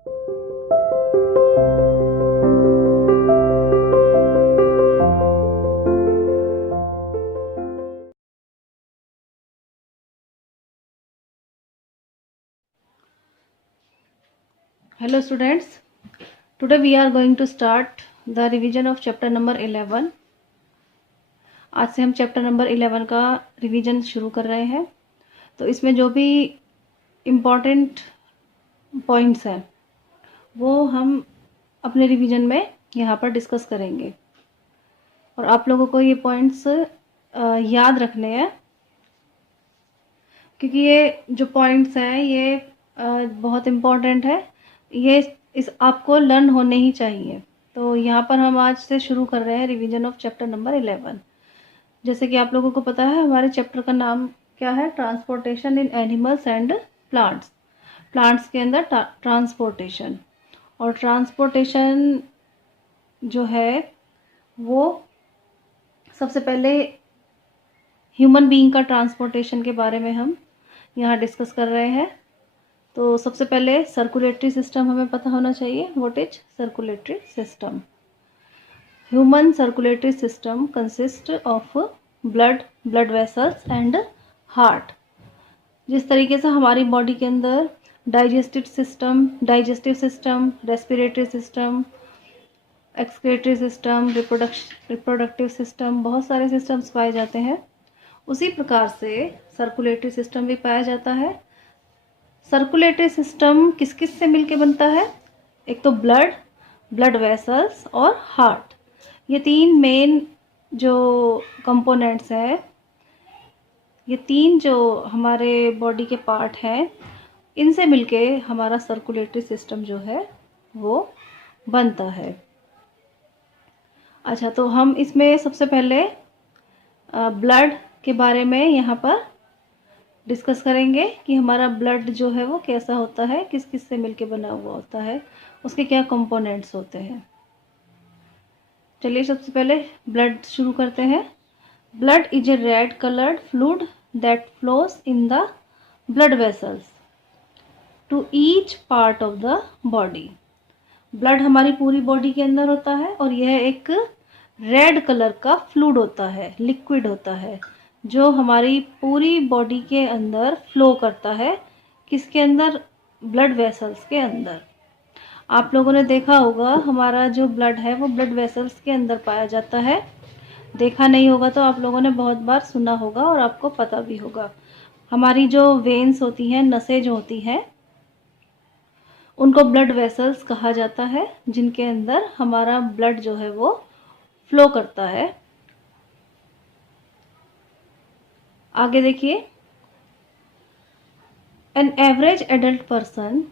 Hello students, today we are going to start the revision of chapter number 11. आज से हम chapter number 11 का revision शुरू कर रहे हैं। तो इसमें जो भी इम्पॉर्टेंट पॉइंट्स हैं वो हम अपने रिवीजन में यहाँ पर डिस्कस करेंगे और आप लोगों को ये पॉइंट्स याद रखने हैं, क्योंकि ये जो पॉइंट्स हैं ये बहुत इम्पॉर्टेंट है। ये इस आपको लर्न होने ही चाहिए। तो यहाँ पर हम आज से शुरू कर रहे हैं रिवीजन ऑफ चैप्टर नंबर 11। जैसे कि आप लोगों को पता है हमारे चैप्टर का नाम क्या है, transportation in animals and plants. Plants के अंदर ट्रांसपोर्टेशन, और ट्रांसपोर्टेशन जो है वो सबसे पहले ह्यूमन बीइंग का ट्रांसपोर्टेशन के बारे में हम यहाँ डिस्कस कर रहे हैं। तो सबसे पहले सर्कुलेटरी सिस्टम हमें पता होना चाहिए। What is circulatory system? Human circulatory system consist of blood vessels and heart. जिस तरीके से हमारी बॉडी के अंदर digestive system, respiratory system, excretory system, reproductive system, बहुत सारे सिस्टम्स पाए जाते हैं, उसी प्रकार से सर्कुलेटरी सिस्टम भी पाया जाता है। सर्कुलेटरी सिस्टम किस किस से मिलके बनता है? एक तो ब्लड वेसल्स और हार्ट। ये तीन मेन जो कंपोनेंट्स हैं, ये तीन जो हमारे बॉडी के पार्ट हैं, इनसे मिलके हमारा सर्कुलेटरी सिस्टम जो है वो बनता है। अच्छा, तो हम इसमें सबसे पहले ब्लड के बारे में यहाँ पर डिस्कस करेंगे कि हमारा ब्लड जो है वो कैसा होता है, किस किस से मिलके बना हुआ होता है, उसके क्या कंपोनेंट्स होते हैं। चलिए सबसे पहले ब्लड शुरू करते हैं। Blood is a red coloured fluid that flows in the blood vessels to each part of the body. Blood हमारी पूरी बॉडी के अंदर होता है और यह एक रेड कलर का फ्लूइड होता है, लिक्विड होता है, जो हमारी पूरी बॉडी के अंदर फ्लो करता है। किसके अंदर? ब्लड वेसल्स के अंदर। आप लोगों ने देखा होगा हमारा जो ब्लड है वो ब्लड वेसल्स के अंदर पाया जाता है। देखा नहीं होगा तो आप लोगों ने बहुत बार सुना होगा और आपको पता भी होगा। हमारी जो वेन्स होती हैं, नसें जो होती हैं, उनको ब्लड वेसल्स कहा जाता है, जिनके अंदर हमारा ब्लड जो है वो फ्लो करता है। आगे देखिए, एन एवरेज एडल्ट पर्सन,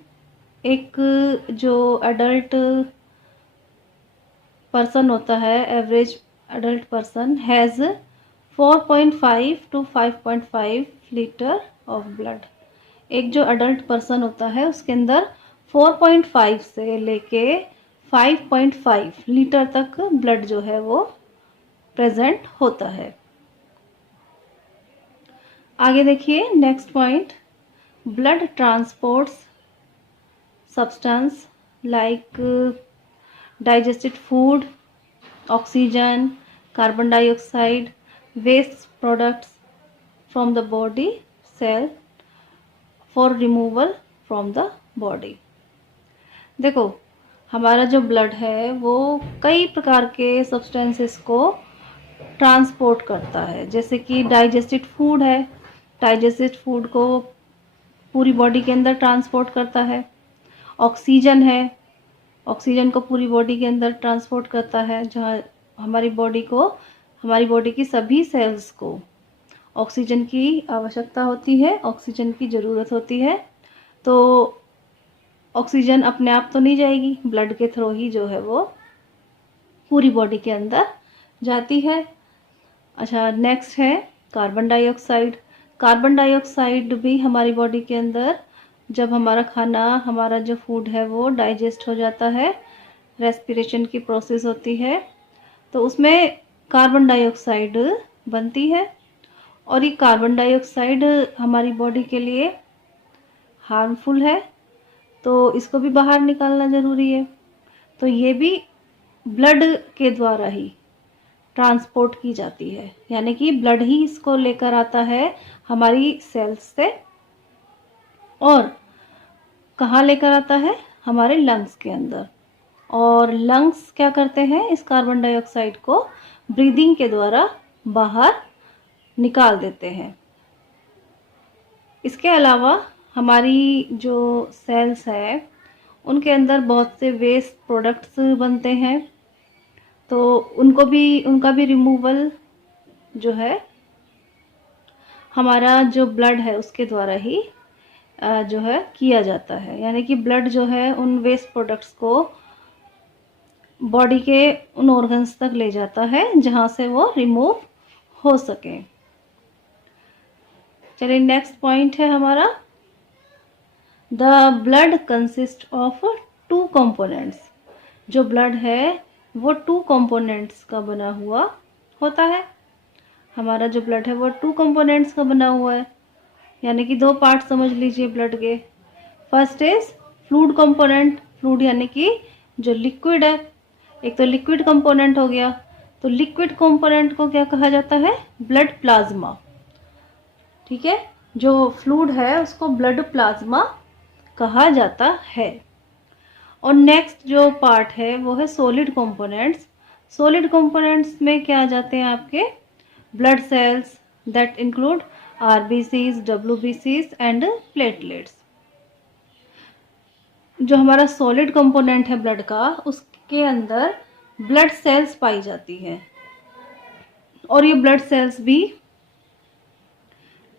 एक जो एडल्ट पर्सन होता है, average adult person has 4.5 to 5.5 litre of blood. एक जो एडल्ट पर्सन होता है उसके अंदर 4.5 से लेके 5.5 लीटर तक ब्लड जो है वो प्रेजेंट होता है। आगे देखिए next point, blood transports substance like digested food, oxygen, carbon dioxide, waste products from the body cell for removal from the body. देखो, हमारा जो ब्लड है वो कई प्रकार के सब्सटेंसेस को ट्रांसपोर्ट करता है। जैसे कि डाइजेस्टेड फूड है, डाइजेस्टेड फूड को पूरी बॉडी के अंदर ट्रांसपोर्ट करता है। ऑक्सीजन है, ऑक्सीजन को पूरी बॉडी के अंदर ट्रांसपोर्ट करता है, जहाँ हमारी बॉडी की सभी सेल्स को ऑक्सीजन की आवश्यकता होती है, ऑक्सीजन की ज़रूरत होती है। तो ऑक्सीजन अपने आप तो नहीं जाएगी, ब्लड के थ्रू ही जो है वो पूरी बॉडी के अंदर जाती है। अच्छा, नेक्स्ट है कार्बन डाइऑक्साइड। कार्बन डाइऑक्साइड भी हमारी बॉडी के अंदर, जब हमारा खाना, हमारा जो फूड है वो डाइजेस्ट हो जाता है, रेस्पिरेशन की प्रोसेस होती है, तो उसमें कार्बन डाइऑक्साइड बनती है। और ये कार्बन डाइऑक्साइड हमारी बॉडी के लिए हार्मफुल है, तो इसको भी बाहर निकालना ज़रूरी है। तो ये भी ब्लड के द्वारा ही ट्रांसपोर्ट की जाती है, यानी कि ब्लड ही इसको लेकर आता है हमारी सेल्स से, और कहाँ लेकर आता है, हमारे लंग्स के अंदर। और लंग्स क्या करते हैं, इस कार्बन डाइऑक्साइड को ब्रीदिंग के द्वारा बाहर निकाल देते हैं। इसके अलावा हमारी जो सेल्स है उनके अंदर बहुत से वेस्ट प्रोडक्ट्स बनते हैं, तो उनका भी रिमूवल जो है हमारा जो ब्लड है उसके द्वारा ही जो है किया जाता है। यानी कि ब्लड जो है उन वेस्ट प्रोडक्ट्स को बॉडी के उन ऑर्गन्स तक ले जाता है जहाँ से वो रिमूव हो सके। चलिए नेक्स्ट पॉइंट है हमारा, the blood consist of 2 components. जो ब्लड है वो 2 कंपोनेंट्स का बना हुआ होता है। हमारा जो ब्लड है वो 2 कंपोनेंट्स का बना हुआ है, यानी कि 2 पार्ट समझ लीजिए ब्लड के। First is fluid component, fluid यानी कि जो लिक्विड है, एक तो लिक्विड कंपोनेंट हो गया। तो लिक्विड कंपोनेंट को क्या कहा जाता है, ब्लड प्लाज्मा। ठीक है, जो फ्लूइड है उसको ब्लड प्लाज्मा कहा जाता है। और नेक्स्ट जो पार्ट है वो है सॉलिड कंपोनेंट्स। सॉलिड कंपोनेंट्स में क्या आ जाते हैं आपके, blood cells that include RBCs, डब्ल्यूबीसीज एंड प्लेटलेट्स। जो हमारा सॉलिड कंपोनेंट है ब्लड का, उसके अंदर ब्लड सेल्स पाई जाती है। और ये ब्लड सेल्स भी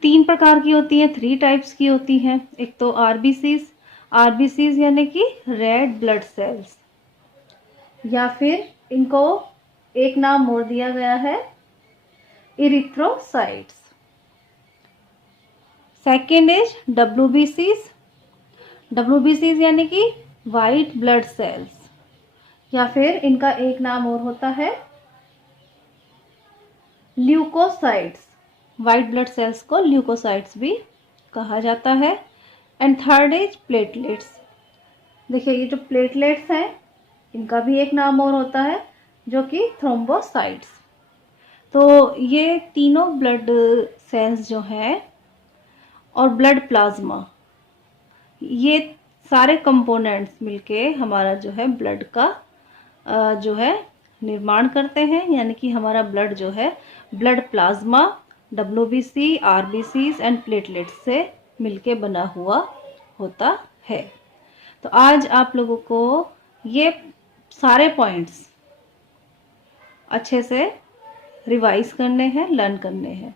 3 प्रकार की होती हैं, 3 टाइप्स की होती हैं। एक तो आरबीसीज यानी कि रेड ब्लड सेल्स, या फिर इनको एक नाम और दिया गया है, इरिथ्रोसाइट्स। सेकेंड इज डब्ल्यूबीसीज यानी कि वाइट ब्लड सेल्स, या फिर इनका एक नाम और होता है ल्यूकोसाइट्स। वाइट ब्लड सेल्स को ल्यूकोसाइट्स भी कहा जाता है। And third is platelets. देखिए ये जो प्लेटलेट्स हैं इनका भी एक नाम और होता है जो कि थ्रोम्बोसाइट्स। तो ये तीनों ब्लड सेल्स जो हैं और ब्लड प्लाज्मा, ये सारे कंपोनेंट्स मिलके हमारा जो है ब्लड का जो है निर्माण करते हैं। यानी कि हमारा ब्लड जो है blood plasma, WBC, RBCs and platelets से मिलके बना हुआ होता है। तो आज आप लोगों को ये सारे पॉइंट्स अच्छे से रिवाइज करने हैं, लर्न करने हैं।